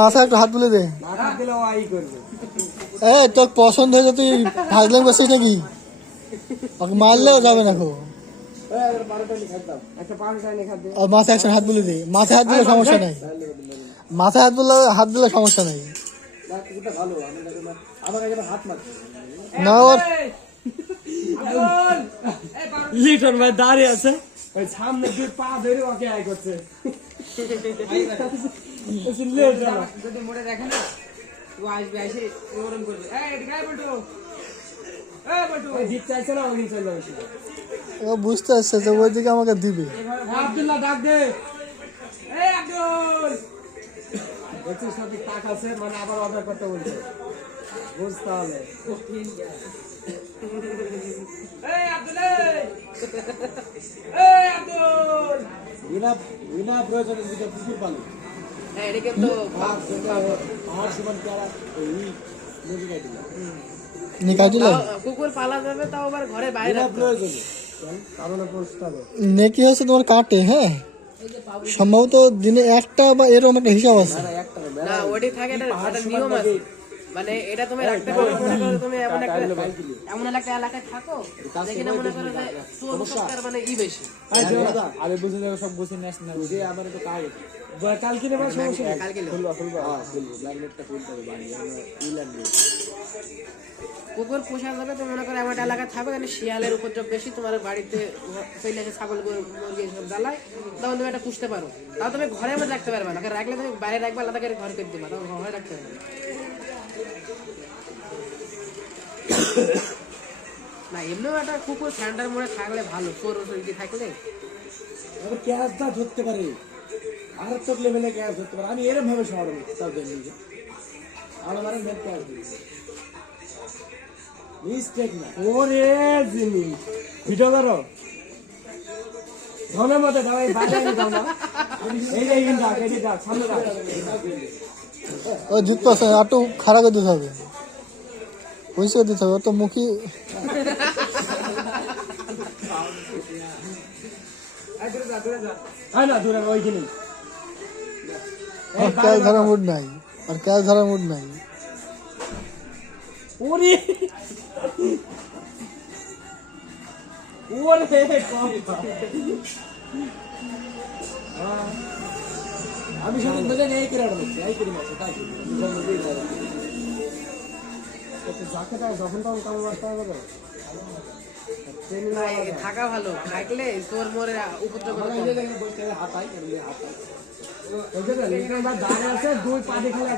মাথায় একটু হাত তুলে দে। মাথা এ তোর পছন্দ হয়েছে, তুই ফাজলাম করছিস নাকি? ওকে মারলেও যাবে না খো একটা পাউন্ড এনে খাদ্য আর মাথায় একশো হাত তুলে দে। মাথায় হাত দিলে সমস্যা নাই। মাথায় হাত দিলে হাত দিলে সমস্যা নাই। না, ওর লিটন ভাই দাঁড়িয়ে আছে। ওই সামনে দুই পা ধরে ওকে আই করছে। যদি মোড়ে দেখে না ও আসবে এসে ওরম করবে এই এদিকে আয় বল্টু এই বল্টু ওই জিত চাইছে না ওই চলে যাবে ও বুঝতে পারছে যে ওই দিকে আমাকে দিবে। আব্দুল্লাহ ডাক দে। এই আব্দুল। দেখছিস সাথে টাক আছে? মানে আবার অর্ডার করতে বলছে। বুঝ তাহলে এই আব্দুল এই। এই। আব্দুল বিনা বিনা প্রয়োজনে দিকে পুকুর পালো। আমার সমান ওই কুকুর পালা যাবে তাও আবার ঘরে বাইরে বিনা প্রয়োজনে। কারণে নেকি হচ্ছে তোমার কাটে হ্যাঁ? সম্ভবত দিনে একটা বা এরকম একটা হিসাব আছে। একটা না ওটি থাকে নিয়ম আছে। মানে এটা তুমি রাখতে পারো মনে করো তুমি এমন একটা এমন একটা এলাকায় থাকো যেখানে মনে করো যে চোর মানে ই বেশি। আরে বুঝে যাবে সব বুঝে বুঝে। আমার একটু কাজ কালকে নেবার সমস্যা নেই কালকে নেব। খুলবা খুলবা। হ্যাঁ খুলবো। ম্যাগনেটটা খুলতে হবে বাড়ি। ই লাগবে। কুকুর পোষা যাবে তো মনে করো এমন একটা এলাকায় থাকো যেন শিয়ালের উপদ্রব বেশি তোমার বাড়িতে চলে আসে ছাগল গরু, মুরগি এসব জ্বালায় তখন তুমি এটা পুষতে পারো। তাও তুমি ঘরে মধ্যে রাখতে পারবে না। রাখলে তুমি বাইরে রাখবে আলাদা করে ঘর করে দিবা তখন ঘরে রাখতে পারবে না। এমনিও একটা কুকুর ঠান্ডার মোড়ে থাকলে ভালো চোর চোরকি থাকলে? আবার ক্যাশটা ধরতে পারে। মারাত্মক লেভেলে ক্যাশ ধরতে পারে। আমি এরকম ভাবে শহরে তার জন্য আমার মানে ক্যাশ দিই। মিস্টেক না। ওরে জিনিস ভিডিও করো ধনের মধ্যে দাও এই বাজারে দাও না এই যে ইন ডাক এই ডাক সামনে ডাক ও না, একটু খারাপ করে দিতে হবে। পরিষ্কার দিতে হবে তো মুখী হ্যাঁ আর ক্যাশ ধরার মুড নাই আর ক্যাশ ধরার মুড নাই। ওরে! ওরে আমি শুধু মজা নেই করে আড়াচ্ছি এই করি মাছ তাই যাকে যখন তখন কামড় মারতে হবে তো। থাকা ভালো। থাকলে তোর মরে উপদ্রব দুই পা